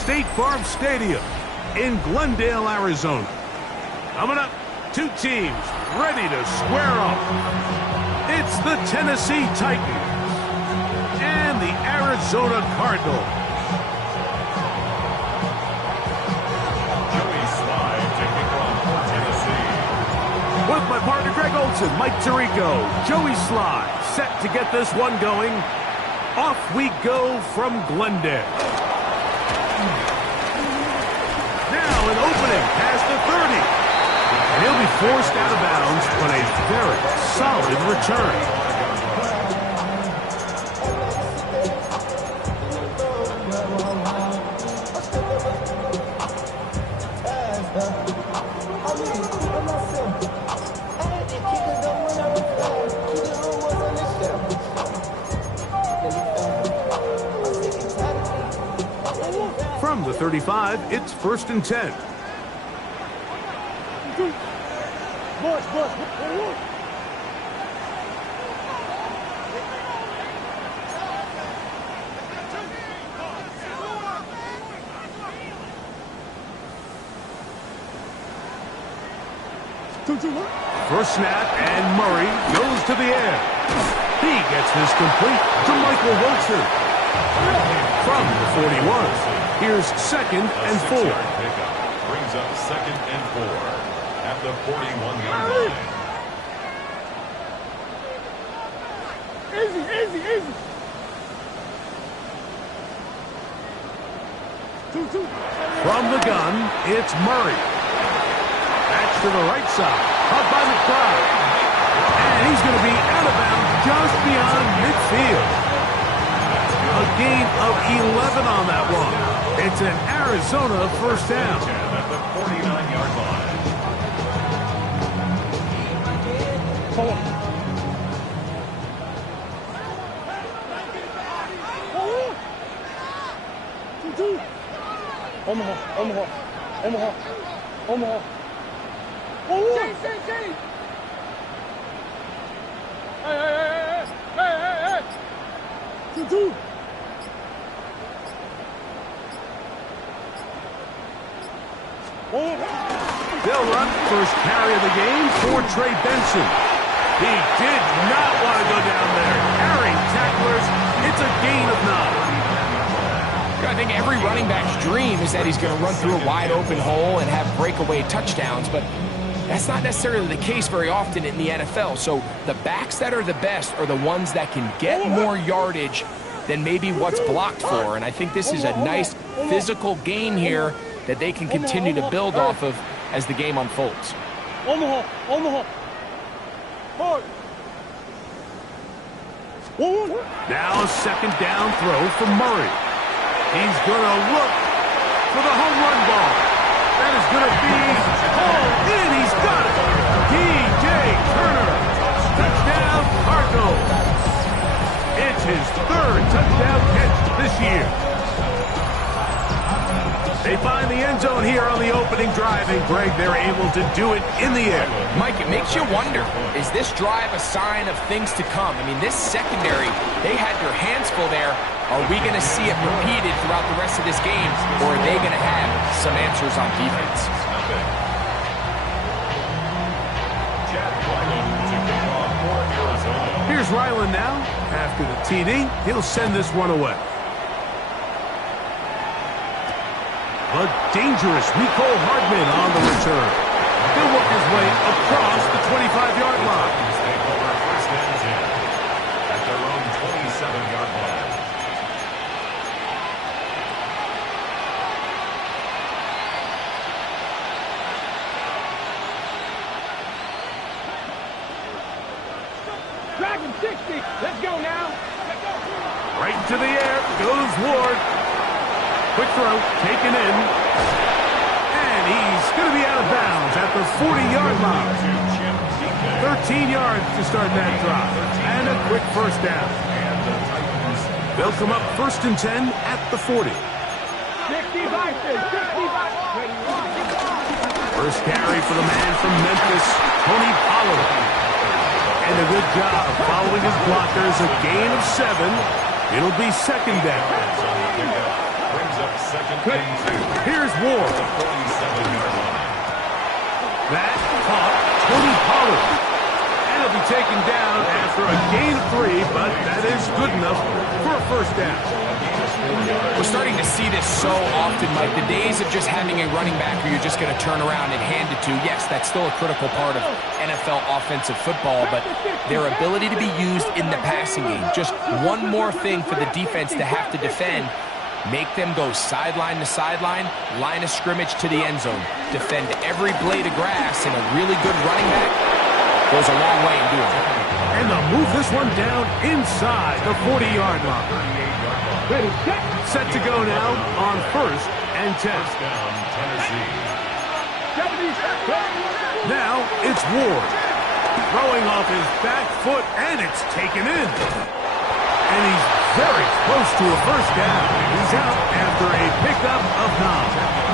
State Farm Stadium in Glendale, Arizona. Coming up, two teams ready to square off. It's the Tennessee Titans and the Arizona Cardinals. With my partner Greg Olson, Mike Tirico, Joey Sly, set to get this one going. Off we go from Glendale. Now an opening past the 30. And he'll be forced out of bounds on a very solid return. From the 35, it's 1st and 10. First snap, and Murray goes to the air. He gets this complete to Michael Wilson. From the 41, here's 2nd and 4. Brings up 2nd and 4 at the 41-yard line. Easy. From the gun, it's Murray. Back to the right side, up by McBride. And he's going to be out of bounds just beyond midfield. A gain of 11 on that one. It's an Arizona first down. At the 49-yard line. Omaha. Hey. 2. They'll run first carry of the game for Trey Benson. He did not want to go down there. Carrying tacklers, it's a gain of 9. I think every running back's dream is that he's going to run through a wide open hole and have breakaway touchdowns, but that's not necessarily the case very often in the NFL. So the backs that are the best are the ones that can get more yardage than maybe what's blocked for. And I think this is a nice physical game here that they can continue to build off of as the game unfolds. Omaha. Now a 2nd down throw for Murray. He's going to look for the home run ball. That is going to be hauled in. He's got it. D.J. Turner. Touchdown, Cardinals. It's his 3rd touchdown catch this year. They find the end zone here on the opening drive, and Greg, they're able to do it in the air. Mike, it makes you wonder, is this drive a sign of things to come? I mean, this secondary, they had their hands full there. Are we going to see it repeated throughout the rest of this game, or are they going to have some answers on defense? Here's Ryland now. After the TD, he'll send this one away. A dangerous Nicole Hardman on the return. He'll work his way across the 25-yard line. At their own 27-yard line. Dragon 60. Let's go now. Right to the air goes Ward. Quick throw, taken in. And he's going to be out of bounds at the 40-yard line. 13 yards to start that drive. And a quick first down. They'll come up 1st and 10 at the 40. 65. First carry for the man from Memphis, Tony Pollard. And a good job following his blockers. A gain of 7. It'll be 2nd down. Brings up second and 2. Here's Ward. The 47-yard line. That caught Tony Pollard. And he'll be taken down after a gain of 3, but that is good enough for a first down. We're starting to see this so often, Mike. The days of just having a running back who you're just going to turn around and hand it to, yes, that's still a critical part of NFL offensive football, but their ability to be used in the passing game, just one more thing for the defense to have to defend, make them go sideline to sideline, line of scrimmage to the end zone, defend every blade of grass, and a really good running back goes a long way in doing it. And they'll move this one down inside the 40-yard line. Set to go now on 1st and 10. Down, Tennessee. Now it's Ward. Throwing off his back foot, and it's taken in. And he's very close to a first down. He's out after a pickup of 9.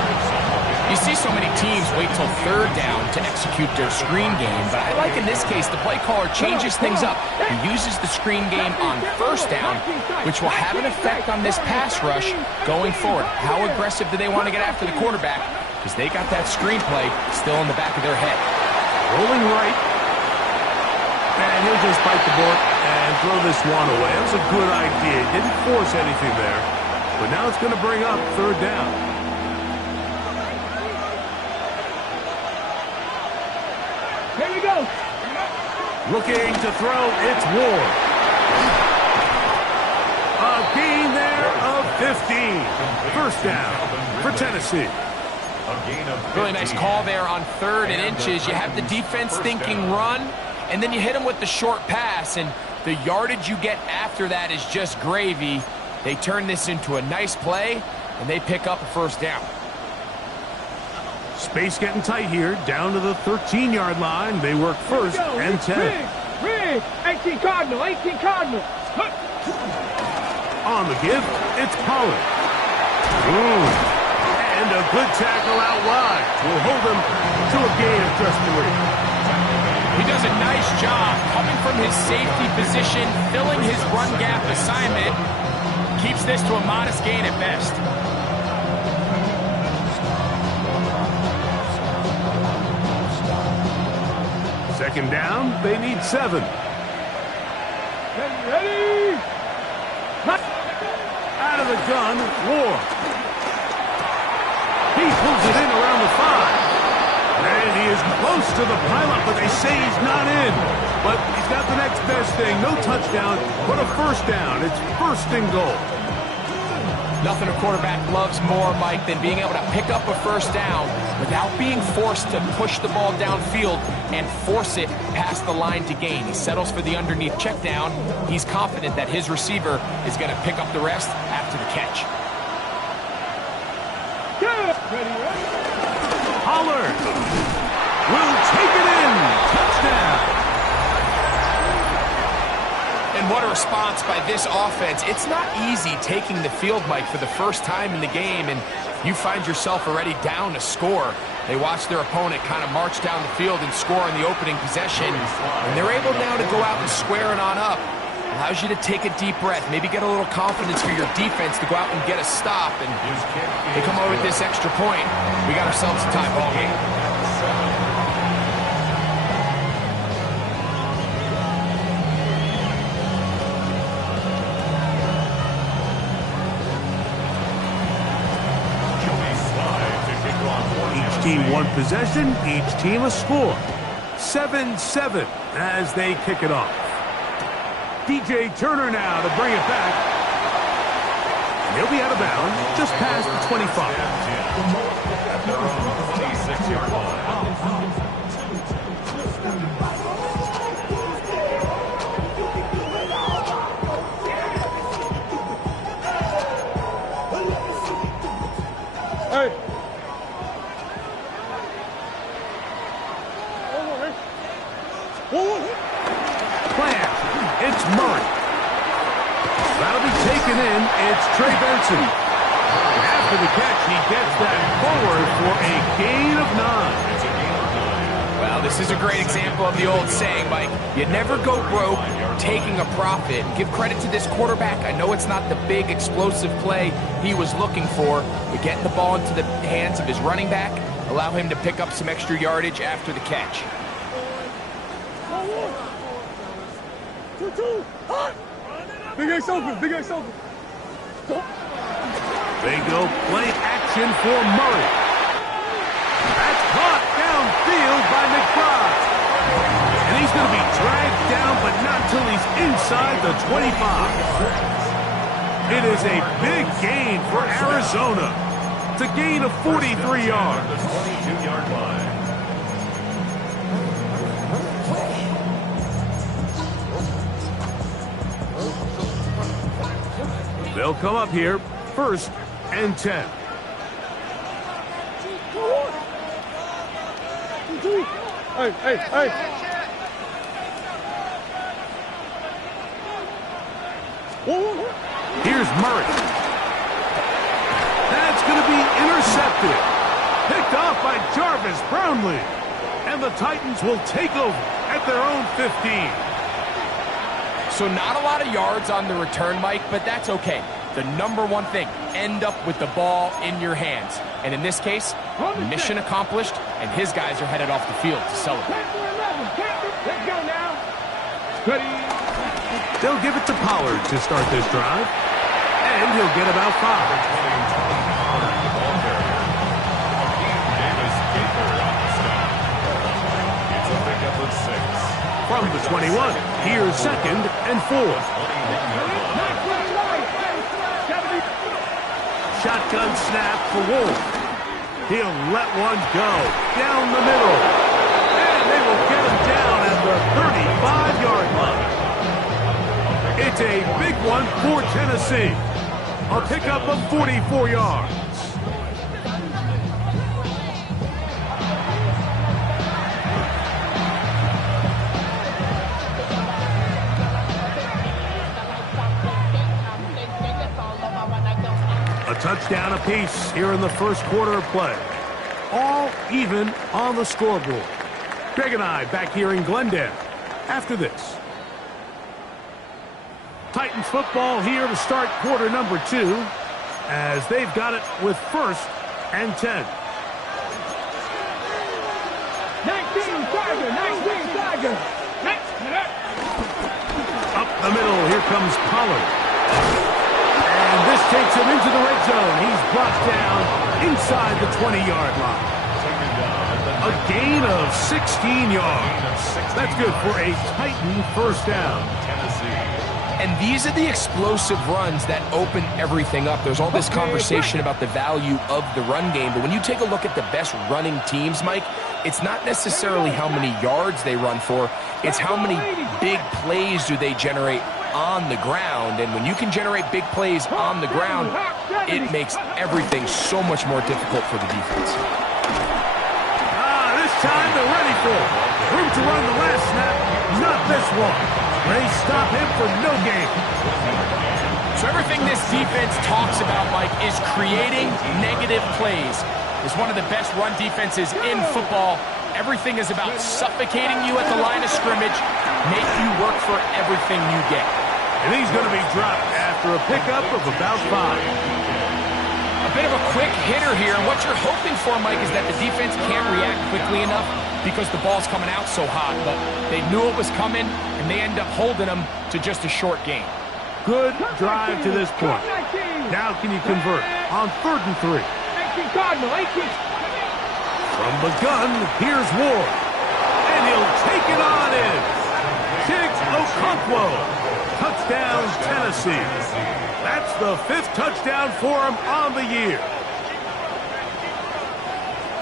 You see so many teams wait till 3rd down to execute their screen game, but I like in this case the play caller changes things up. He uses the screen game on 1st down, which will have an effect on this pass rush going forward. How aggressive do they want to get after the quarterback? Because they got that screen play still in the back of their head. Rolling right. And he'll just bite the bullet and throw this one away. That was a good idea. Didn't force anything there. But now it's going to bring up 3rd down. Here we go. Looking to throw, it's Ward. A gain there of 15. First down for Tennessee. Really nice call there on 3rd and inches. You have the defense thinking run, and then you hit them with the short pass, and the yardage you get after that is just gravy. They turn this into a nice play, and they pick up a first down. Space getting tight here, down to the 13-yard line. They work 1st and 10. Rig. 18 Cardinal. 18 Cardinal. On the give, it's Pollard. And a good tackle out wide will hold them to a gain of just 3. He does a nice job coming from his safety position, filling his run gap assignment. Keeps this to a modest gain at best. Second down, they need 7. Ready. Out of the gun, Ward. He pulls it in around the 5. And he is close to the pileup, but they say he's not in. But he's got the next best thing. No touchdown, but a first down. It's 1st and goal. Nothing a quarterback loves more, Mike, than being able to pick up a first down without being forced to push the ball downfield and force it past the line to gain. He settles for the underneath check down. He's confident that his receiver is going to pick up the rest after the catch. Pollard will take it in. Touchdown. And what a response by this offense. It's not easy taking the field, Mike, for the first time in the game, and you find yourself already down to score. They watch their opponent kind of march down the field and score in the opening possession, and they're able now to go out and square it on up. Allows you to take a deep breath, maybe get a little confidence for your defense to go out and get a stop, and they come over with this extra point. We got ourselves a tie ball game. Each team one possession, each team a score. 7-7 as they kick it off. DJ Turner now to bring it back. And he'll be out of bounds just past the 25. 26-yard line. Hey. Plant. It's Murray. That'll be taken in. It's Trey Benson. After the catch, he gets that forward for a gain of 9. Well, this is a great example of the old saying, Mike. You never go broke taking a profit. Give credit to this quarterback. I know it's not the big explosive play he was looking for, but getting the ball into the hands of his running back, allow him to pick up some extra yardage after the catch. Big X open, Big X open. They go play action for Murray. That's caught downfield by McBride. And he's going to be dragged down, but not till he's inside the 25. It is a big gain for Arizona. It's a gain of 43 yards. The 22-yard line. They'll come up here, 1st and 10. Hey, hey, hey. Here's Murray. That's going to be intercepted. Picked off by Jarvis Brownlee. And the Titans will take over at their own 15. So not a lot of yards on the return, Mike, but that's okay. The number one thing, end up with the ball in your hands. And in this case, mission accomplished, and his guys are headed off the field to celebrate. Let's go now. They'll give it to Pollard to start this drive. And he'll get about 5. From the 21, here's 2nd and 4. Shotgun snap for Wolf. He'll let one go down the middle. And they will get him down at the 35-yard line. It's a big one for Tennessee. A pickup of 44 yards. A touchdown apiece here in the first quarter of play. All even on the scoreboard. Greg and I back here in Glendale after this. Titans football here to start quarter number 2 as they've got it with 1st and 10. 19 Tiger, 19 Tiger. Up the middle, here comes Pollard. And this takes him into the red zone. He's brought down inside the 20-yard line. A gain of 16 yards. That's good for a Titan first down. And these are the explosive runs that open everything up. There's all this conversation about the value of the run game, but when you take a look at the best running teams, Mike, it's not necessarily how many yards they run for, it's how many big plays do they generate on the ground. And when you can generate big plays on the ground, it makes everything so much more difficult for the defense. This time they're ready for it. Room to run the last snap, not this one. They stop him for no gain. So everything this defense talks about, Mike, is creating negative plays. It's one of the best run defenses in football. Everything is about suffocating you at the line of scrimmage, make you work for everything you get. And he's going to be dropped after a pickup of about 5. A bit of a quick hitter here. What you're hoping for, Mike, is that the defense can't react quickly enough because the ball's coming out so hot. But they knew it was coming, and they end up holding them to just a short gain. Good drive to this point. Now can you convert on 3rd and 3? 18 Cardinal, 18. From the gun, here's Ward. And he'll take it on in. Tiggs Okonkwo. Touchdown, Tennessee. That's the 5th touchdown for him on the year.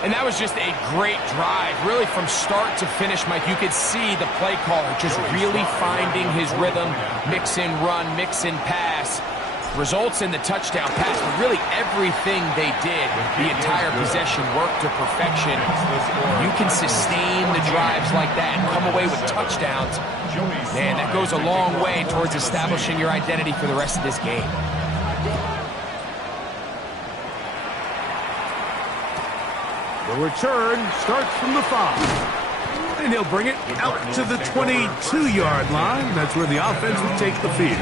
And that was just a great drive. Really from start to finish, Mike, you could see the play caller just really finding his rhythm. Mix in run, mix in pass. Results in the touchdown pass, but really everything they did, the entire possession worked to perfection. You can sustain the drives like that and come away with touchdowns. Man, that goes a long way towards establishing your identity for the rest of this game. The return starts from the 5. And he'll bring it out to the 22-yard line. That's where the offense will take the field.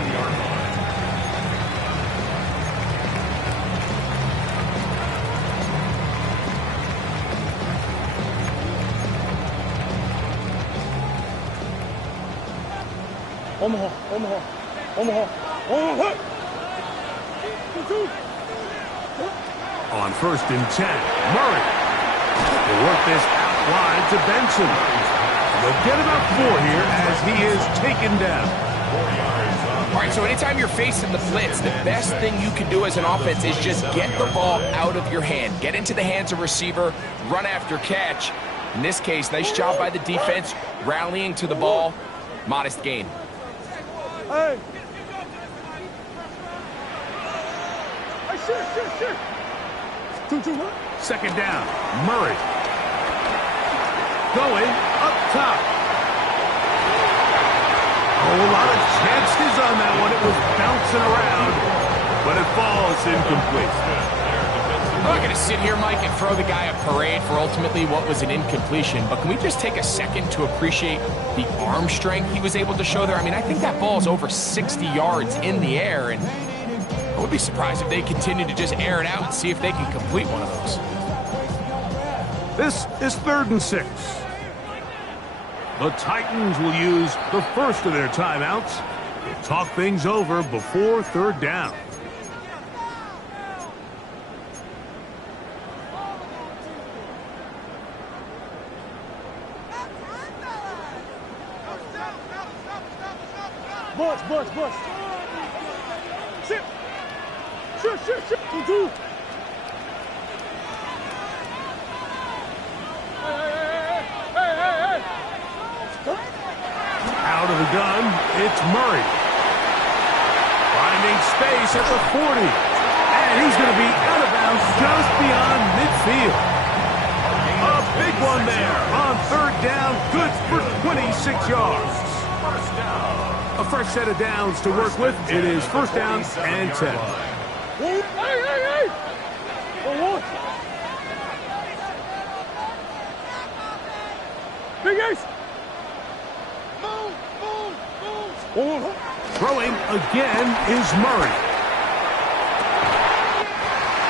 Omaha, Omaha, Omaha, Omaha. On 1st and 10, Murray will work this out wide to Benson. They'll get about 4 here as he is taken down. All right, so anytime you're facing the blitz, the best thing you can do as an offense is just get the ball out of your hand. Get into the hands of receiver, run after catch. In this case, nice job by the defense, rallying to the ball. Modest gain. Hey. Hey, shit. 2-1. 2nd down, Murray. Going up top. A lot of chances on that one. It was bouncing around, but it falls incomplete. I'm not going to sit here, Mike, and throw the guy a parade for ultimately what was an incompletion, but can we just take a second to appreciate the arm strength he was able to show there? I mean, I think that ball is over 60 yards in the air, and I would be surprised if they continue to just air it out and see if they can complete one of those. This is 3rd and 6. The Titans will use the first of their timeouts to talk things over before 3rd down. Bus. Sit. 2-2. Hey. Out of the gun, it's Murray. Finding space at the 40. And he's going to be out of bounds just beyond midfield. A big one there on 3rd down, good for 26 yards. A fresh set of downs to work with. It is 1st down and 10. Hey. Big Ace. Move. Throwing again is Murray.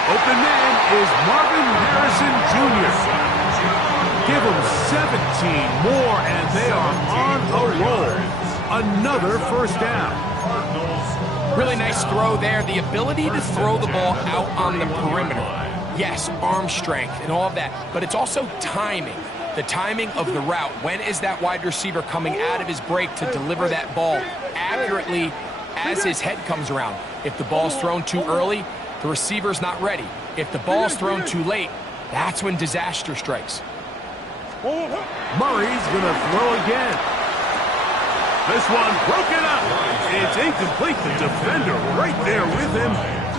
Open man is Marvin Harrison Jr. Give them 17 more and they are on a roll. Another 1st down. Really nice throw there. The ability to throw the ball out on the perimeter. Yes, arm strength and all of that, but it's also timing. The timing of the route. When is that wide receiver coming out of his break to deliver that ball accurately as his head comes around? If the ball's thrown too early, the receiver's not ready. If the ball's thrown too late, that's when disaster strikes. Murray's going to throw again. This one broken up. It's incomplete. The defender right there with him.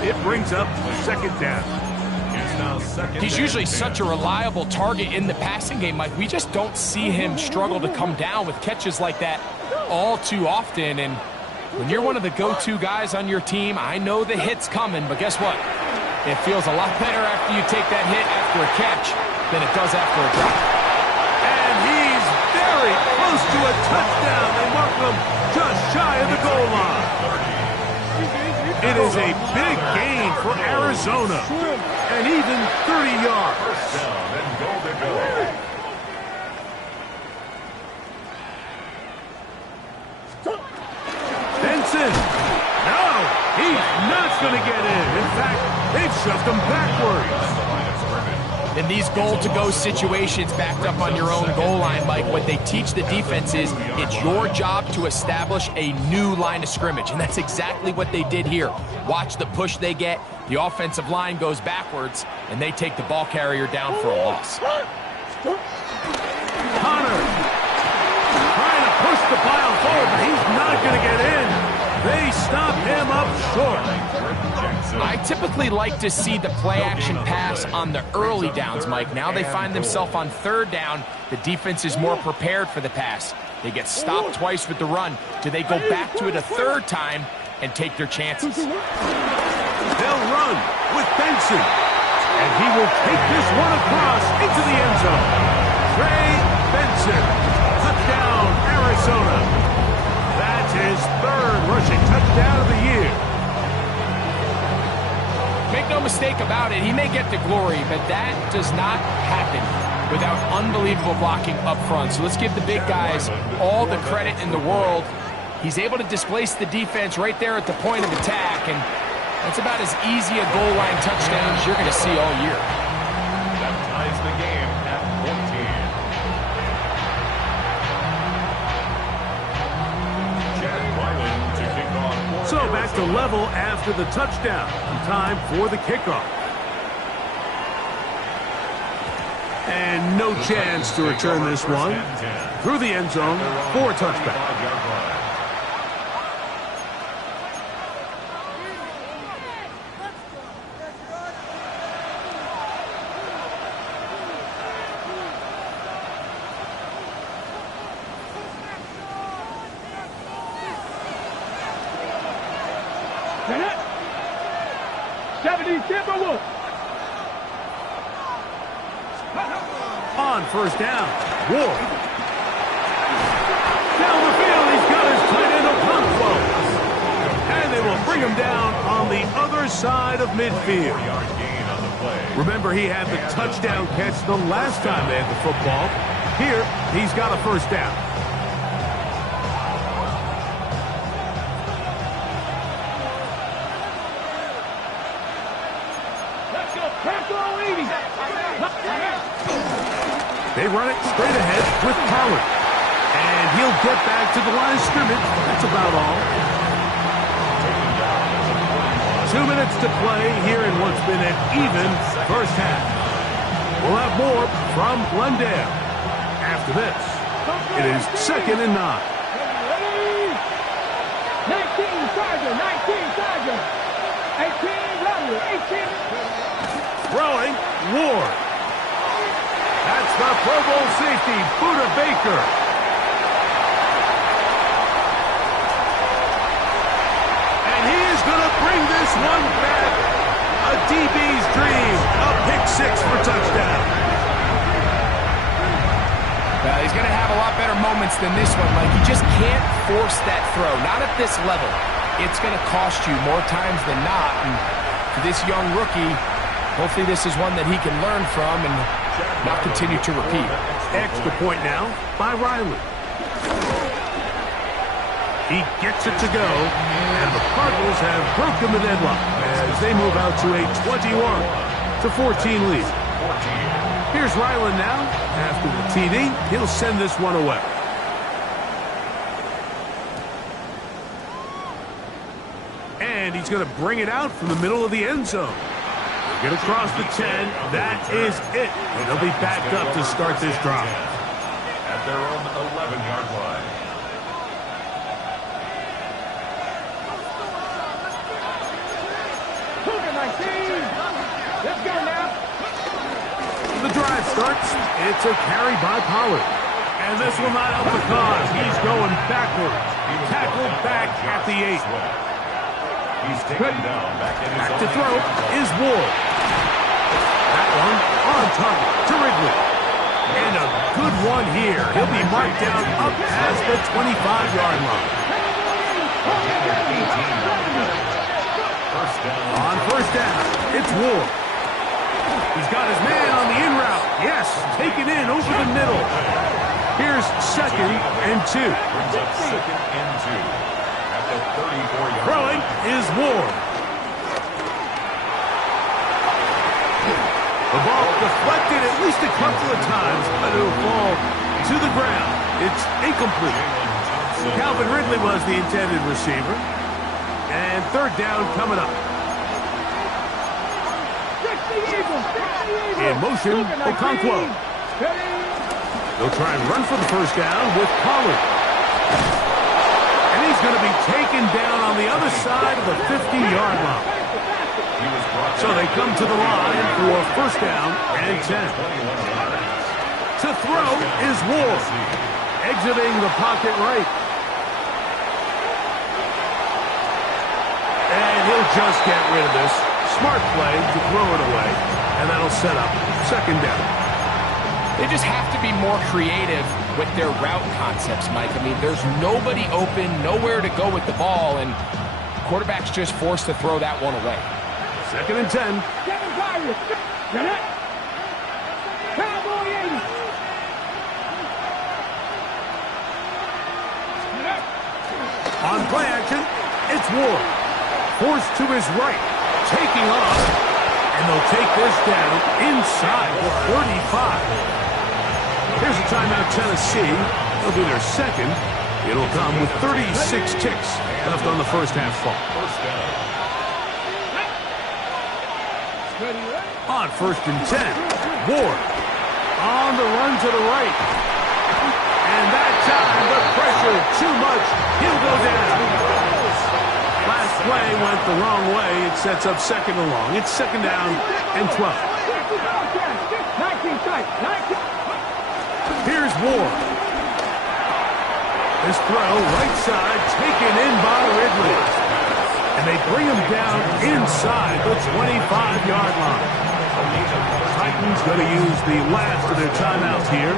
It brings up 2nd down. He's usually such a reliable target in the passing game, Mike. We just don't see him struggle to come down with catches like that all too often. And when you're one of the go-to guys on your team, I know the hit's coming, but guess what? It feels a lot better after you take that hit after a catch than it does after a drop. And he's very close to a touchdown. They mark him just shy of the goal line. It is a big gain for Arizona. And even 30 yards. 1st down and goal to go. Benson. No, he's not going to get in. In fact, they've shoved him backwards. In these goal-to-go situations backed up on your own goal line, Mike, what they teach the defense is it's your job to establish a new line of scrimmage, and that's exactly what they did here. Watch the push they get. The offensive line goes backwards, and they take the ball carrier down for a loss. Connor trying to push the pile forward, but he's not going to get in. They stop him up short. I typically like to see the play-action pass on the early downs, Mike. Now they find themselves on 3rd down. The defense is more prepared for the pass. They get stopped twice with the run. Do they go back to it a 3rd time and take their chances? They'll run with Benson. And he will take this one across into the end zone. Trey Benson. Touchdown, Arizona. That's his third rushing touchdown of the year. Make no mistake about it, he may get to glory, but that does not happen without unbelievable blocking up front. So let's give the big guys all the credit in the world. He's able to displace the defense right there at the point of attack, and that's about as easy a goal line touchdown as you're going to see all year. That ties the game at 14. Chad Ryland to kick off. So back to level after the touchdown. Time for the kickoff. And no chance to return this one through the end zone for a touchback. On first down, Ward. Down the field, he's got his tight end Okonkwo. And they will bring him down on the other side of midfield. Remember, he had the touchdown catch the last time they had the football. Here, he's got a first down. They run it straight ahead with Pollard. And he'll get back to the line of scrimmage. That's about all. 2 minutes to play here in what's been an even first half. We'll have more from Glendale. After this, it is 2nd and 9. 19 Charger, 19 Charger. 18 Runner, 18. Throwing, Ward. That's the Pro Bowl safety, Buda Baker. And he is going to bring this one back. A DB's dream. A pick six for touchdown. Well, he's going to have a lot better moments than this one, Mike. You just can't force that throw. Not at this level. It's going to cost you more times than not. And for this young rookie, hopefully this is one that he can learn from and not continue to repeat. Extra point now by Riley. He gets it to go, and the Cardinals have broken the deadlock as they move out to a 21-14 lead. Here's Ryland now. After the TD, he'll send this one away. And he's going to bring it out from the middle of the end zone. Get across the 10. That is it. And they'll be backed up to start this drive. At their own 11-yard line. Let's go now. The drive starts. It's a carry by Pollard. And this will not help the cause. He's going backwards. Tackled back at the 8. He's taken down back to throw is Ward. That one on target to Ridley. And a good one here. He'll be marked down up past the 25-yard line. On first down, it's Ward. He's got his man on the in route. Yes, taken in over the middle. Here's 2nd and 2. Brings up 2nd and 2. At the 34-yard Throwing is Ward. The ball deflected at least a couple of times, but it'll fall to the ground. It's incomplete. Calvin Ridley was the intended receiver. And third down coming up. In motion, Okonkwo. They'll try and run for the first down with Pollard. And he's going to be taken down on the other side of the 50-yard line. So they come to the line for first down and 10. To throw is Ward. Exiting the pocket right. And he'll just get rid of this. Smart play to throw it away. And that'll set up 2nd down. They just have to be more creative with their route concepts, Mike. I mean, there's nobody open, nowhere to go with the ball, and quarterback's just forced to throw that one away. 2nd and 10. Cowboy 80. On play action, it's Ward. Forced to his right, taking off, and they'll take this down inside the 35. Here's a timeout, Tennessee. It'll be their second. It'll come with 36 ticks left on the first half clock. On 1st and 10, Ward on the run to the right. And that time, the pressure too much. He'll go down. Last play went the wrong way. It sets up 2nd and long. It's 2nd down and 12. Here's Ward. This throw, right side, taken in by Ridley. And they bring him down inside the 25-yard line. Titans going to use the last of their timeouts here,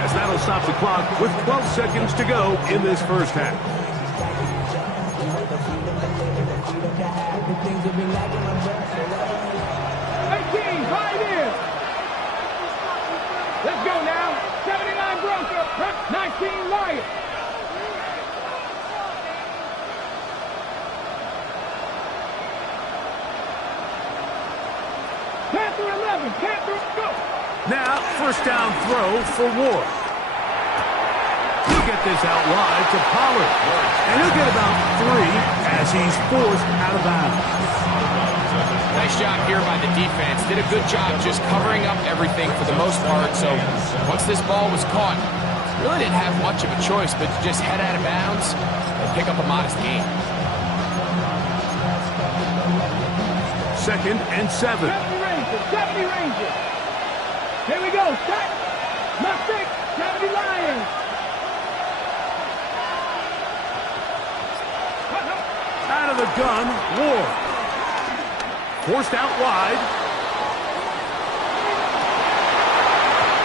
as that'll stop the clock with 12 seconds to go in this first half. Right in. Let's go now. 79 Broncos, 19 Lions. Panther 11, Panther, go. Now, first down throw for Ward. He'll get this out wide to Pollard. And he'll get about 3 as he's forced out of bounds. Nice job here by the defense. Did a good job just covering up everything for the most part. So once this ball was caught, really didn't have much of a choice but to just head out of bounds and pick up a modest gain. 2nd and 7. 70 Rangers. Here we go. Set. Mustang, 70 Lions. Out of the gun, Ward. Forced out wide.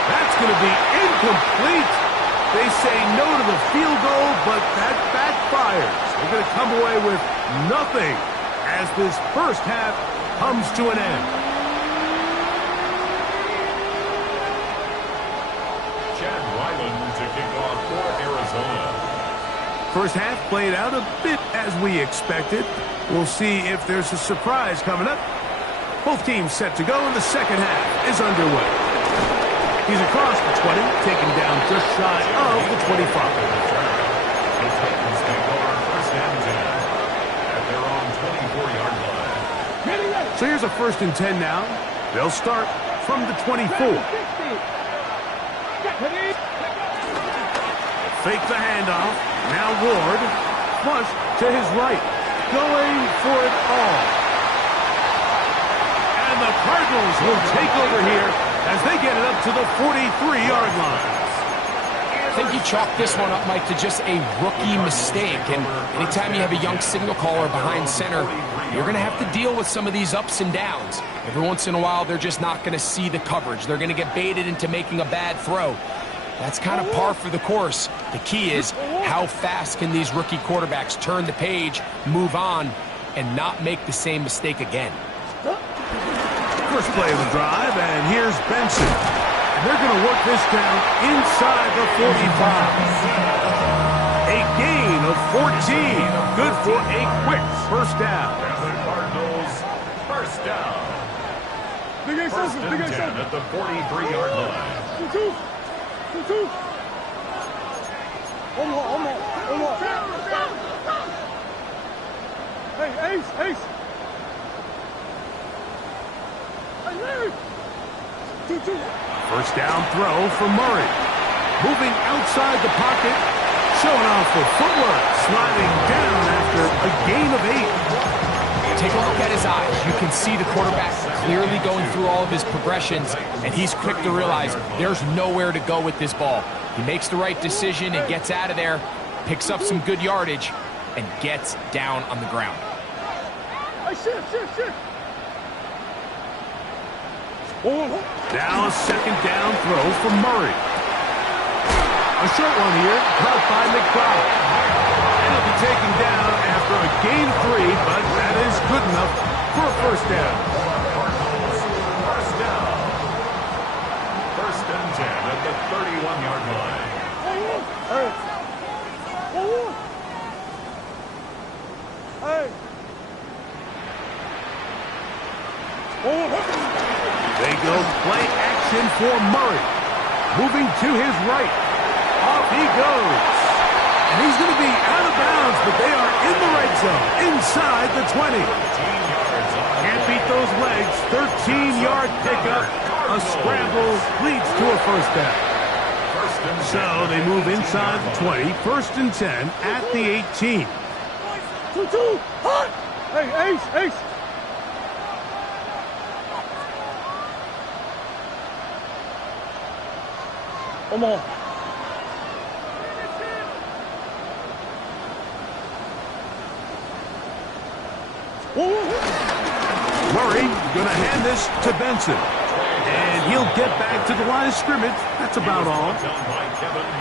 That's going to be incomplete. They say no to the field goal, but that backfires. They're going to come away with nothing as this first half comes to an end. Chad Ryland to kick off for Arizona. First half played out a bit as we expected. We'll see if there's a surprise coming up. Both teams set to go, and the second half is underway. He's across the 20, taken down just shy of the 25. The Titans take over 1st and 10 at their own 24-yard line. So here's a 1st and 10 now. They'll start from the 24. Fake the handoff. Now Ward, flush to his right, going for it all. And the Cardinals will take over here as they get it up to the 43-yard line. I think you chalk this one up, Mike, to just a rookie mistake. And anytime you have a young signal caller behind center, you're going to have to deal with some of these ups and downs. Every once in a while, they're just not going to see the coverage. They're going to get baited into making a bad throw. That's kind of par for the course. The key is how fast can these rookie quarterbacks turn the page, move on, and not make the same mistake again. First play of the drive, and here's Benson. And they're going to work this down inside the 45. A gain of 14. Good for a quick first down. And the Cardinals, first down. 1st and 10 at the 43-yard line. One more. Hey, Ace. First down throw for Murray. Moving outside the pocket, showing off the footwork, sliding down after a gain of 8. Take a look at his eyes. You can see the quarterback clearly going through all of his progressions, and he's quick to realize there's nowhere to go with this ball. He makes the right decision and gets out of there, picks up some good yardage, and gets down on the ground. Hey, shit. Now a second down throw for Murray. A short one here, caught by McBride. And he'll be taken down after a gain 3, but that is good enough for a first down. First down. First and 10 at the 31-yard line. They go play action for Murray. Moving to his right. Off he goes. And he's going to be out of bounds, but they are in the red zone, inside the 20. Can't beat those legs. 13-yard pickup. A scramble leads to a first down. So they move inside the 20. First and 10 at the 18. 2-2. Hot. Hey, Ace. Come on. Murray going to hand this to Benson. And he'll get back to the line of scrimmage. That's about all.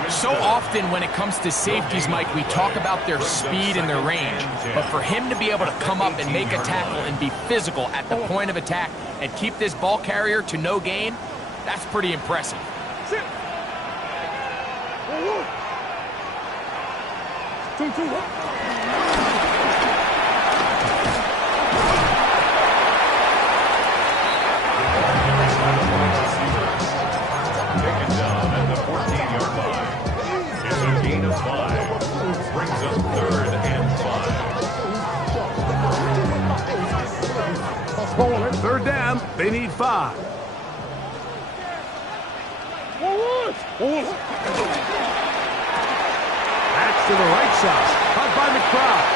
So often when it comes to safeties, Mike, we talk about their speed and their range. But for him to be able to come up and make a tackle and be physical at the point of attack and keep this ball carrier to no gain, that's pretty impressive. Sit. 2-2. Taken down at the 14-yard line. It's a gain of 5. Brings up 3rd and 5. Third down. They need 5. Back to the right side. Caught by McBride.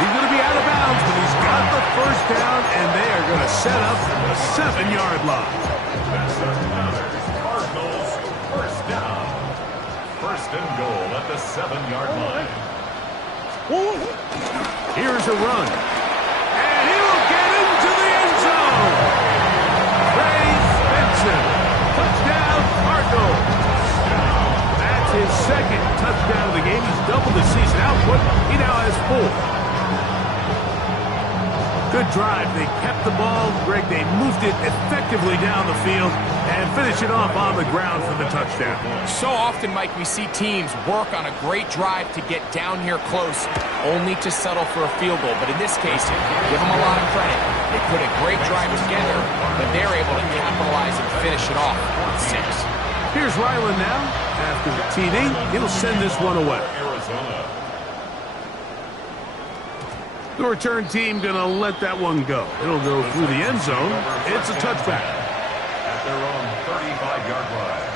He's going to be out of bounds, but he's got the first down, and they are going to set up the 7-yard line. Cardinals first down. First and goal at the 7-yard line. Here's a run. And he will get into the end zone. Benson. Touchdown, Cardinals. That's his second touchdown of the game. He's doubled his season output. He now has 4. Good drive. They kept the ball. Greg, they moved it effectively down the field and finish it off on the ground for the touchdown. So often, Mike, we see teams work on a great drive to get down here close, only to settle for a field goal. But in this case, give them a lot of credit. They put a great drive together, but they're able to capitalize and finish it off with 6. Here's Ryland now. After the TD, he'll send this one away. Arizona. The return team going to let that one go. It'll go through the end zone. It's a touchback. At their own 35-yard line.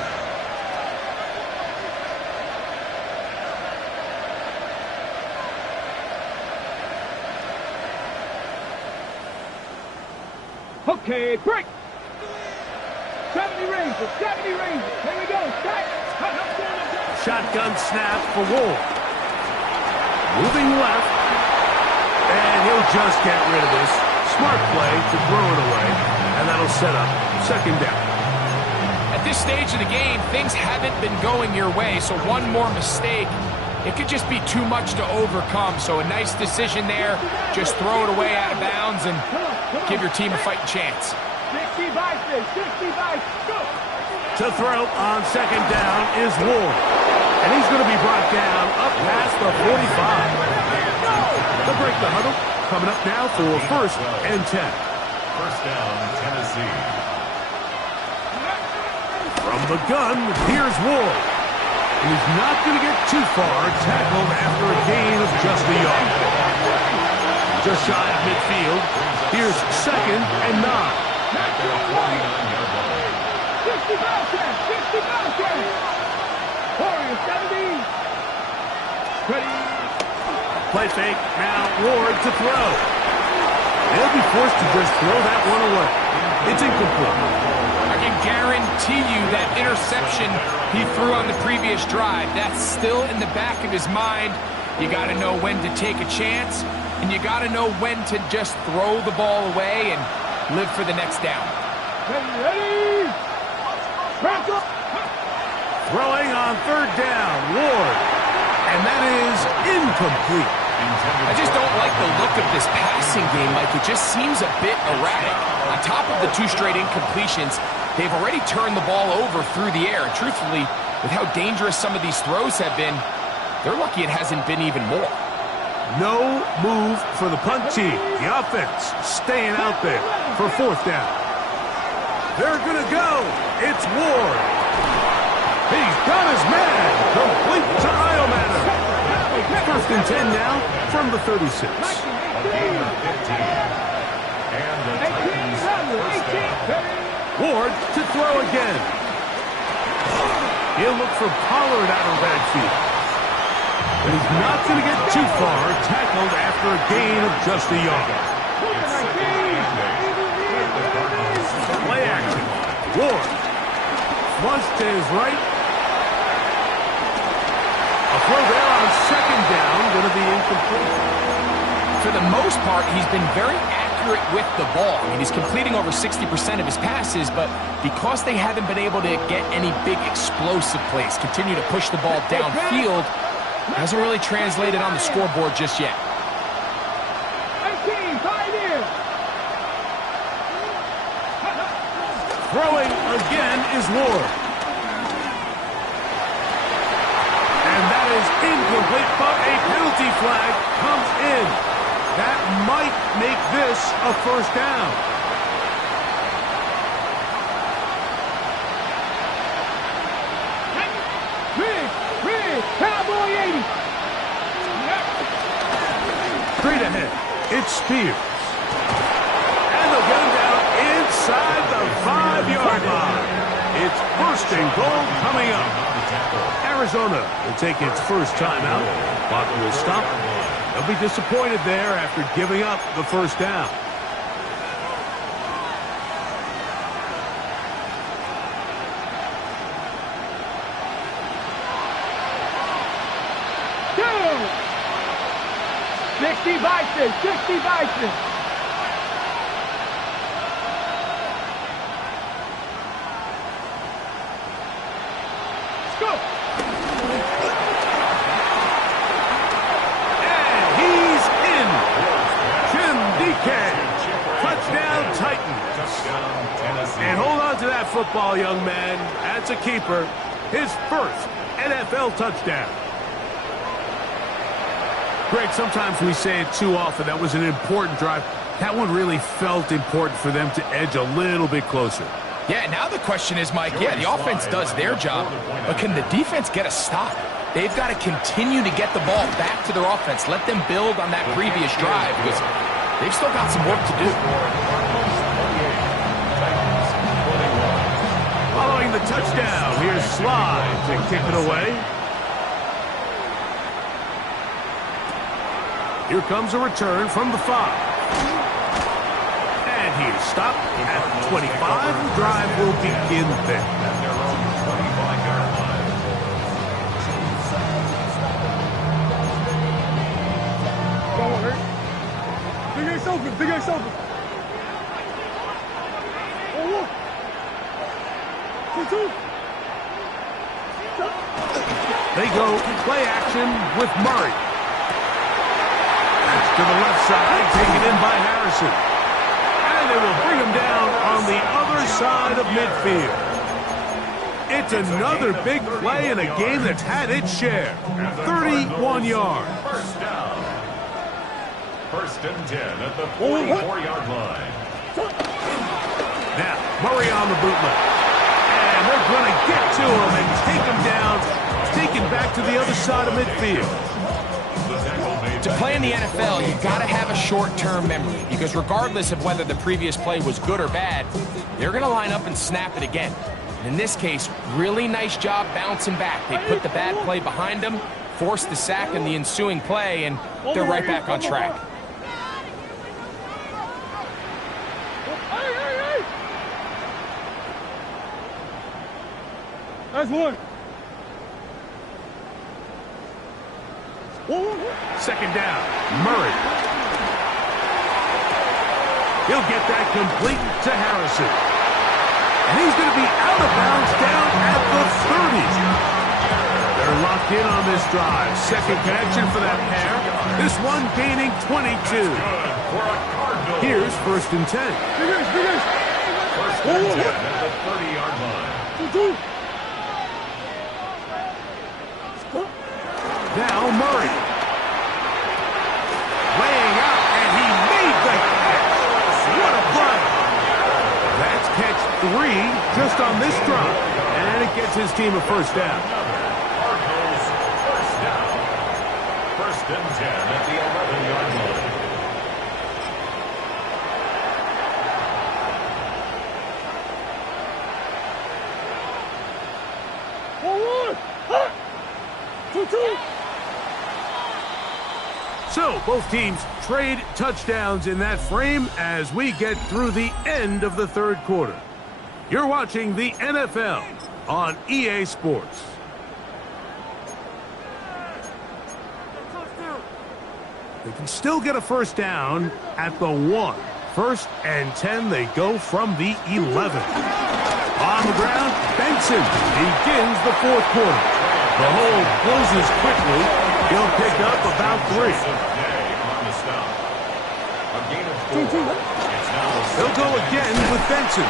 Okay, break. 70 Rangers. Here we go. Shotgun snap for Ward. Moving left. And he'll just get rid of this. Smart play to throw it away. And that'll set up second down. At this stage of the game, things haven't been going your way, so one more mistake, it could just be too much to overcome. So a nice decision there. Just throw it away out of bounds and give your team a fighting chance. 65, go. To throw on second down is Ward. And he's going to be brought down up past the 45. They'll break the huddle. Coming up now for first and 10. First down, Tennessee. From the gun, here's Ward. And he's not going to get too far, tackled after a gain of just a yard. Just shy of midfield. Here's second and 9. At their 49-yard line. 60 Warriors, 70. Ready. Play fake. Now Ward to throw. They'll be forced to just throw that one away. It's incomplete. I can guarantee you that interception he threw on the previous drive, that's still in the back of his mind. You got to know when to take a chance, and you got to know when to just throw the ball away and live for the next down. Ready? Back up. Throwing on third down, Ward. And that is incomplete. I just don't like the look of this passing game, Mike. It just seems a bit erratic. On top of the 2 straight incompletions, they've already turned the ball over through the air. And truthfully, with how dangerous some of these throws have been, they're lucky it hasn't been even more. No move for the punt team. The offense staying out there for fourth down. They're going to go. It's Ward. He's got his man. Complete to Iomanner. First and 10 now from the 36. A gain of 15. And the Titans first down. Ward to throw again. He'll look for Pollard out of backfield. But he's not going to get too far, tackled after a gain of just a yard. Play action. Ward. Flush to his right. A throw there on second down, going to be incomplete. For the most part, he's been very accurate with the ball. I mean, he's completing over 60% of his passes, but because they haven't been able to get any big explosive plays, continue to push the ball downfield, hasn't really translated on the scoreboard just yet. 18, pioneer. Throwing again is Ward. And that is incomplete, but a penalty flag comes in. That might make this a first down. Rig, Cowboy 80. Straight ahead, it's Spears. And they'll get him down inside the 5-yard line. It's first and goal coming up. Arizona will take its first timeout. Clock will stop. They'll be disappointed there after giving up the first down. Two. 60 Bison. Let's go. And he's in. Jim DK. Touchdown Titans. Touchdown, Tennessee. And hold on to that football, young man. That's a keeper. His first NFL touchdown. Greg, sometimes we say it too often. That was an important drive. That one really felt important for them to edge a little bit closer. Yeah, now the question is, Mike, yeah, the offense does their job, but can the defense get a stop? They've got to continue to get the ball back to their offense. Let them build on that previous drive because they've still got some work to do. Following the touchdown, here's Slide to kick it away. Here comes a return from the 5. And he is stopped at the 25. The drive will begin there. At their own 25-yard line. Don't hurt. Big Ace open. Oh, 2-2. They go play action with Murray. To the left side, taken in by Harrison. And they will bring him down on the other side of midfield. It's another big play in a game that's had its share. 31 yards. First down. First and 10 at the 44-yard line. Now, Murray on the bootleg. And they're going to get to him and take him down, taken back to the other side of midfield. To play in the NFL, you've got to have a short-term memory because regardless of whether the previous play was good or bad, they're going to line up and snap it again. And in this case, really nice job bouncing back. They put the bad play behind them, forced the sack in the ensuing play, and they're right back on track. That's one. Second down, Murray. He'll get that complete to Harrison. And he's going to be out of bounds down at the 30. They're locked in on this drive. Second connection for that pair. This one gaining 22. Here's first and 10. First and 10 at the 30-yard line. Now Murray. Laying out, and he made the catch. What a play. That's catch 3 just on this drive. And it gets his team a first down. Cardinals first down. First and 10 at the 11-yard line. So, both teams trade touchdowns in that frame as we get through the end of the third quarter. You're watching the NFL on EA Sports. They can still get a first down at the 1. First and 10, they go from the 11. On the ground, Benson begins the fourth quarter. The hole closes quickly. He'll pick up about 3. He'll go again with Benson.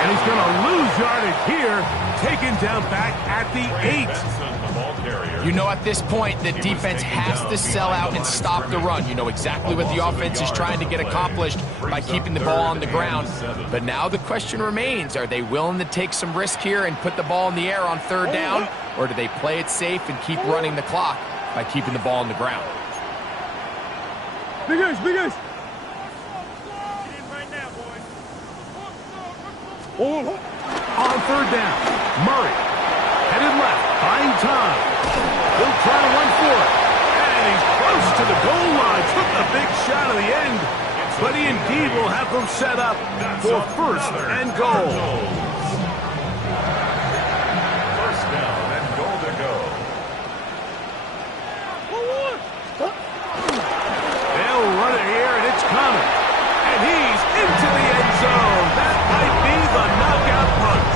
And he's going to lose yardage here, taken down back at the 8. You know, at this point, the defense has to sell out and stop the run. You know exactly what the offense is trying to get accomplished by keeping the ball on the ground. But now the question remains, are they willing to take some risk here and put the ball in the air on third down? Or do they play it safe and keep running the clock by keeping the ball on the ground? Big guys, big guys. On third down, Murray headed left, buying time. He'll try to run for it. And he's close to the goal line. Took a big shot at the end. But he indeed will have them set up for first and goal. First down and goal to go. They'll run it here, and it's coming. And he's into the end zone. That might be the knockout punch.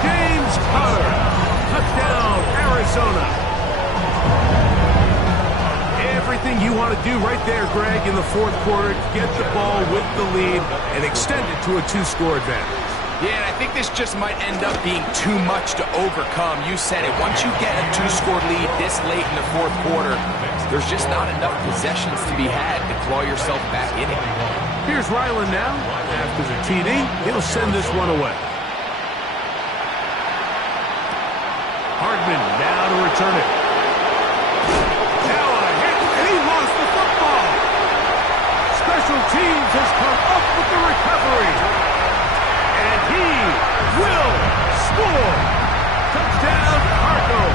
James Conner. Touchdown, Arizona. Everything you want to do right there, Greg, in the fourth quarter, get the ball with the lead and extend it to a 2-score advantage. Yeah, and I think this just might end up being too much to overcome. You said it. Once you get a 2-score lead this late in the fourth quarter, there's just not enough possessions to be had to claw yourself back in it. Here's Ryland now. After the TD, he'll send this one away. Hardman now to return it. Now a hit, and he lost the football. Special teams has come up with the recovery. And he will score. Touchdown, Cardinals.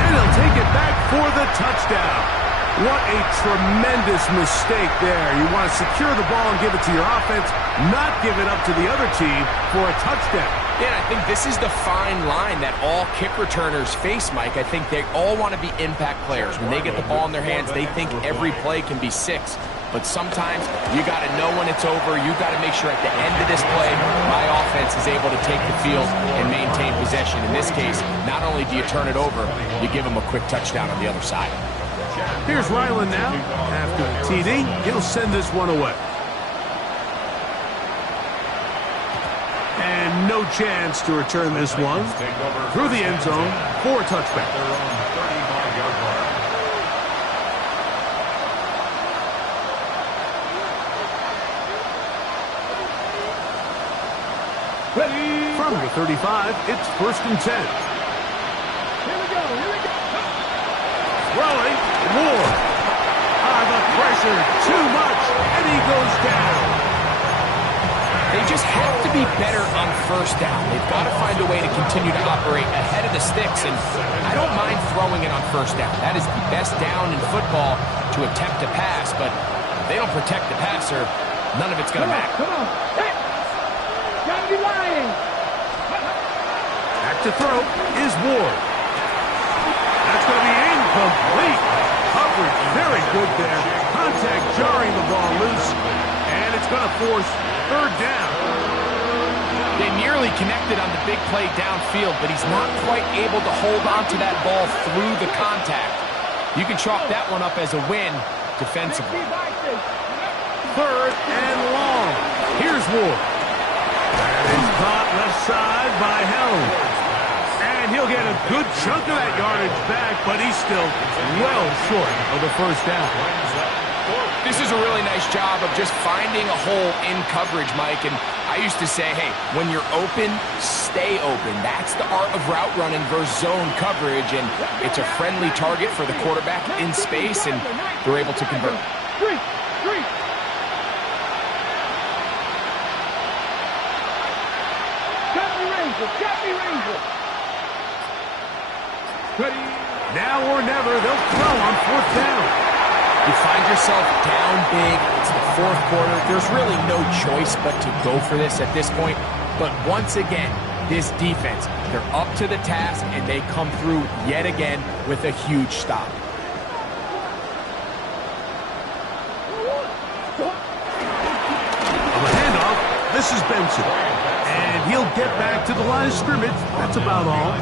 And he'll take it back for the touchdown. What a tremendous mistake there. You want to secure the ball and give it to your offense, not give it up to the other team for a touchdown. Yeah, I think this is the fine line that all kick returners face, Mike. I think they all want to be impact players. When they get the ball in their hands, they think every play can be 6. But sometimes you got to know when it's over. You got to make sure at the end of this play, my offense is able to take the field and maintain possession. In this case, not only do you turn it over, you give them a quick touchdown on the other side. Here's Ryland now. After the TD, he'll send this one away. And no chance to return this one. Through the end zone for a touchback. From the 35, it's first and 10. Here we go, here we go. Throwing, Ward. The pressure, too much, and he goes down. They just have to be better on first down. They've got to find a way to continue to operate ahead of the sticks, and I don't mind throwing it on first down. That is the best down in football to attempt to pass, but if they don't protect the passer, none of it's going to matter. Come on, hey! Gotta be lying! Back to throw is Ward. That's going to be incomplete. Coverage very good there. Contact jarring the ball loose. And it's going to force third down. They nearly connected on the big play downfield, but he's not quite able to hold on to that ball through the contact. You can chalk that one up as a win defensively. Third and long. Here's Ward. That is caught left side by Helm. And he'll get a good chunk of that yardage back, but he's still well short of the first down. This is a really nice job of just finding a hole in coverage, Mike. And I used to say, hey, when you're open, stay open. That's the art of route running versus zone coverage. And it's a friendly target for the quarterback in space, and they're able to convert. Three. Got me, Ranger. Ready. Now or never, they'll throw on fourth down. You find yourself down big. It's the fourth quarter. There's really no choice but to go for this at this point. But once again, this defense, they're up to the task, and they come through yet again with a huge stop. On the handoff, this is Benson. And he'll get back to the line of scrimmage. That's about all.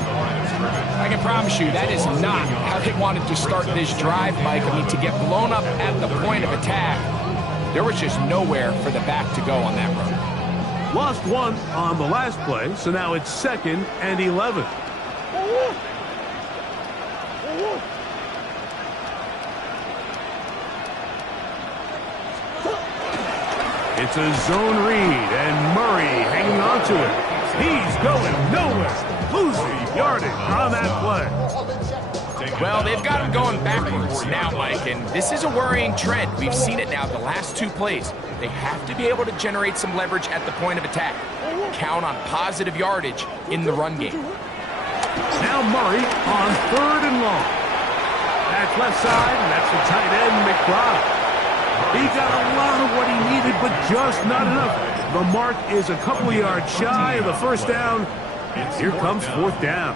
I can promise you that is not how they wanted to start this drive, Mike. I mean, to get blown up at the point of attack, there was just nowhere for the back to go on that run. Lost one on the last play, so now it's 2nd and 11. It's a zone read, and Murray hanging on to it. He's going nowhere. Losing yardage on that play. Well, they've got him going backwards now, Mike, and this is a worrying trend. We've seen it now the last 2 plays. They have to be able to generate some leverage at the point of attack. Count on positive yardage in the run game. Now Murray on 3rd and long. That's left side, and that's the tight end, McBride. He got a lot of what he needed, but just not enough. The mark is a couple yards shy of the first down. Here comes 4th down.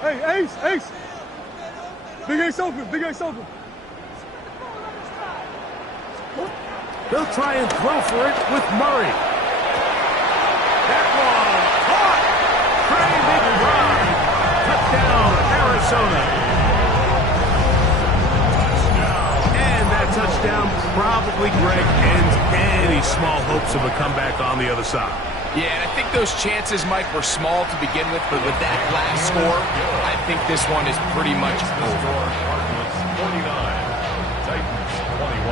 Hey, Ace. Big Ace open. They'll try and throw for it with Murray. That one caught. Trey McBride. Touchdown, Arizona. And that touchdown probably, Greg, ends any small hopes of a comeback on the other side. Yeah, and I think those chances, Mike, were small to begin with, but with that last score, I think this one is pretty much over.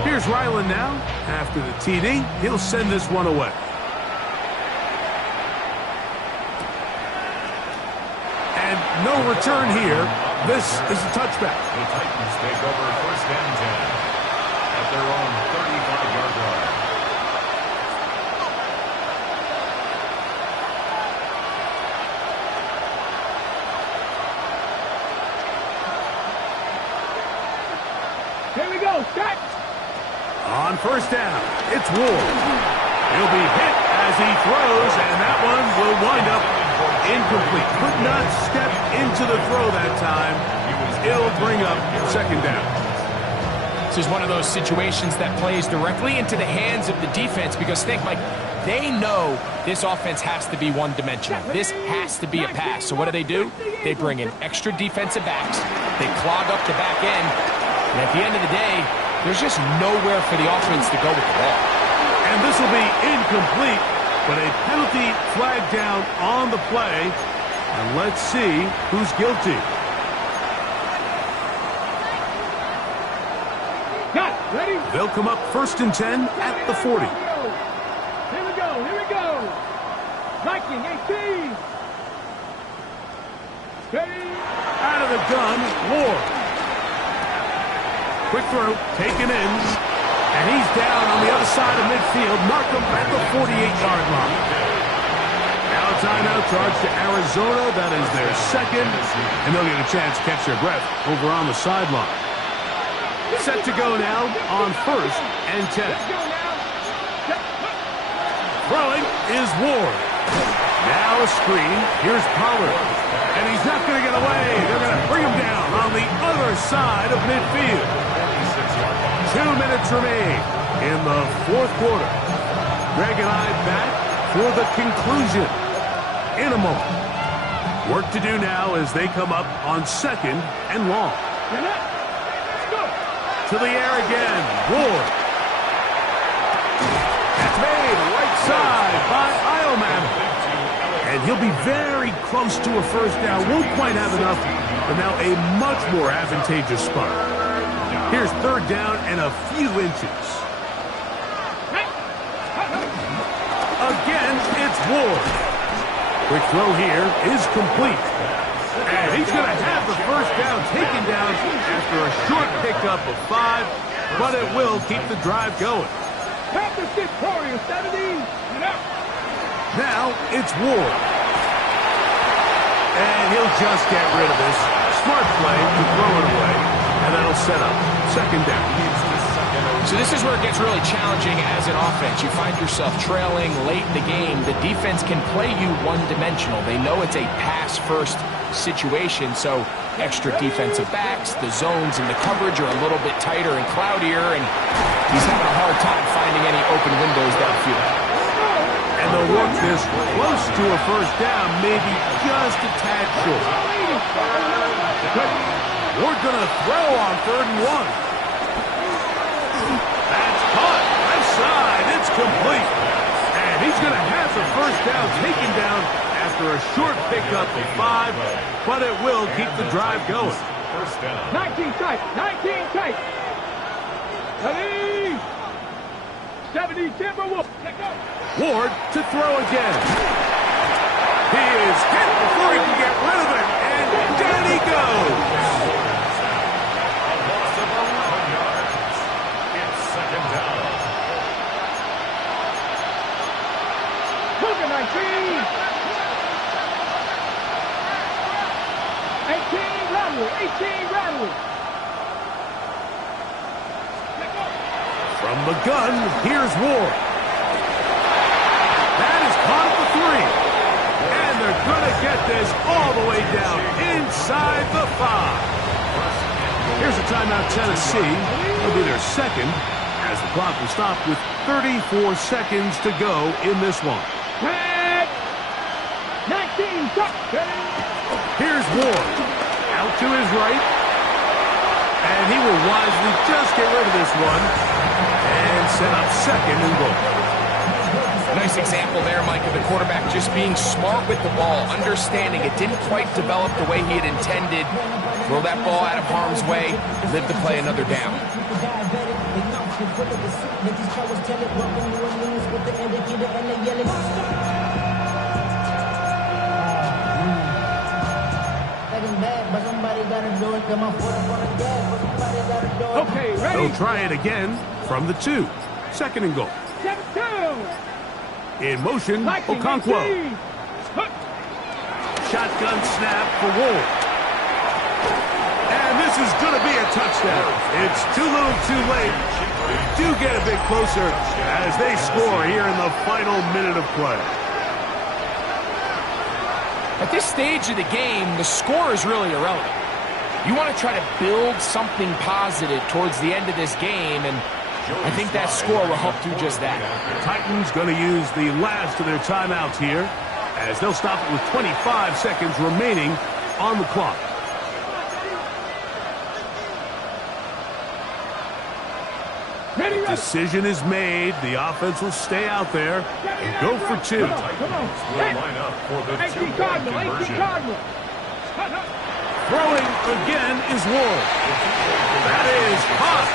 Here's Ryland now. After the TD, he'll send this one away. And no return here. This is a touchback. The Titans take over 1st and 10 at their own 35-yard line. Here we go, set. On 1st down, it's Ward. He'll be hit as he throws, and that one will wind up incomplete. Could not step into the throw that time. It'll bring up 2nd down. This is one of those situations that plays directly into the hands of the defense, because think, Mike, they know this offense has to be one-dimensional. This has to be a pass. So what do? They bring in extra defensive backs. They clog up the back end. And at the end of the day, there's just nowhere for the offense to go with the ball. And this will be incomplete, but a penalty flag down on the play. And let's see who's guilty. Got it. Ready? They'll come up 1st and 10 at the 40. Here we go. Viking 18. Ready? Out of the gun, Ward. Quick throw, taken in, and he's down on the other side of midfield. Mark him at the 48-yard line. Now a timeout charge to Arizona. That is their 2nd, and they'll get a chance to catch their breath over on the sideline. Set to go now on 1st and 10. Throwing is Ward. Now a screen. Here's Pollard. And he's not going to get away. They're going to bring him down on the other side of midfield. 2 minutes remain in the fourth quarter. Greg and I back for the conclusion in a moment. Work to do now as they come up on 2nd and long. To the air again. Ward. That's made right side by Ileman. And he'll be very close to a first down. Won't quite have enough, but now a much more advantageous spot. Here's 3rd down and a few inches. Again, it's Ward. Quick throw here is complete. And he's going to have the first down taken down after a short pickup of 5, but it will keep the drive going. Now it's Ward. And he'll just get rid of this. Smart play to throw it away, and that'll set up 2nd down. So this is where it gets really challenging as an offense. You find yourself trailing late in the game. The defense can play you one-dimensional. They know it's a pass-first situation, so extra defensive backs, the zones and the coverage are a little bit tighter and cloudier, and he's having a hard time finding any open windows downfield. And they'll work this close to a first down, maybe just a tad short. We're going to throw on 3rd and 1. That's caught. Left side. It's complete. And he's going to have the first down taken down after a short pickup of 5, but it will keep the drive going. First down. 19 tight. 19 tight. Ready? 70 Timberwolves. Ward to throw again. He is hit before he can get rid of it, and down he goes. A loss of 11 yards. It's 2nd down. Cougar 19. 18 Rattle. 18 Rattle. From the gun, here's Ward. That is caught at the 3. And they're going to get this all the way down inside the 5. Here's a timeout, Tennessee. It'll be their 2nd as the clock will stop with 34 seconds to go in this one. 19 duck. Here's Ward. Out to his right. And he will wisely just get rid of this one and set up 2nd and goal. Nice example there, Mike, of the quarterback just being smart with the ball, understanding it didn't quite develop the way he had intended. Throw that ball out of harm's way, live to play another down. Okay, ready? They'll try it again from the 2. 2nd and goal. 7-2. In motion, Viking Okonkwo. 19. Shotgun snap for Ward. And this is going to be a touchdown. It's too little too late. They do get a bit closer as they score here in the final minute of play. At this stage of the game, the score is really irrelevant. You want to try to build something positive towards the end of this game, and I think that score will help do just that. The Titans going to use the last of their timeouts here as they'll stop it with 25 seconds remaining on the clock. Decision is made. The offense will stay out there and go for 2. Come on. Will line up for the 18 2-point Cardinal. 18 conversion. Cardinal. Throwing again is Ward. That is caught.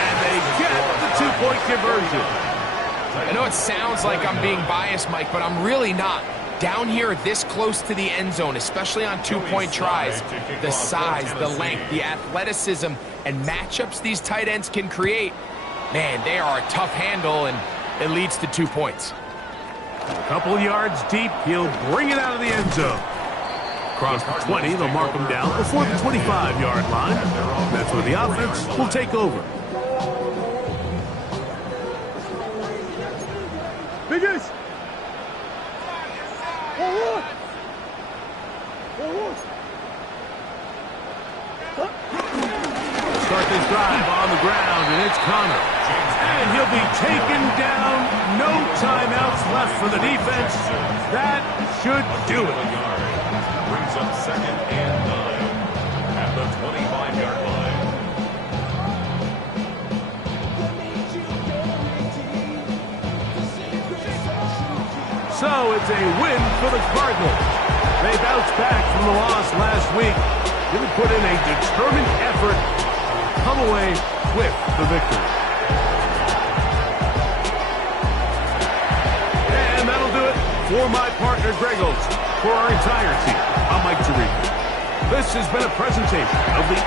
And they get the 2-point conversion. I know it sounds like I'm being biased, Mike, but I'm really not. Down here this close to the end zone, especially on 2-point tries, the size, the length, the athleticism, and matchups these tight ends can create, man, they are a tough handle, and it leads to 2 points. A couple of yards deep, he'll bring it out of the end zone. Across the 20, they'll mark him down before the 25-yard line. That's where the offense will take over. Biggest. Start this drive on the ground, and it's Connor. And he'll be taken down. No timeouts left for the defense. That should do it. Brings up 2nd and 9 at the 25-yard line. So it's a win for the Cardinals. They bounced back from the loss last week. They put in a determined effort, come away with the victory. And that'll do it for my partner, Greg Olson. For our entire team, I'm Mike Tirico. This has been a presentation of the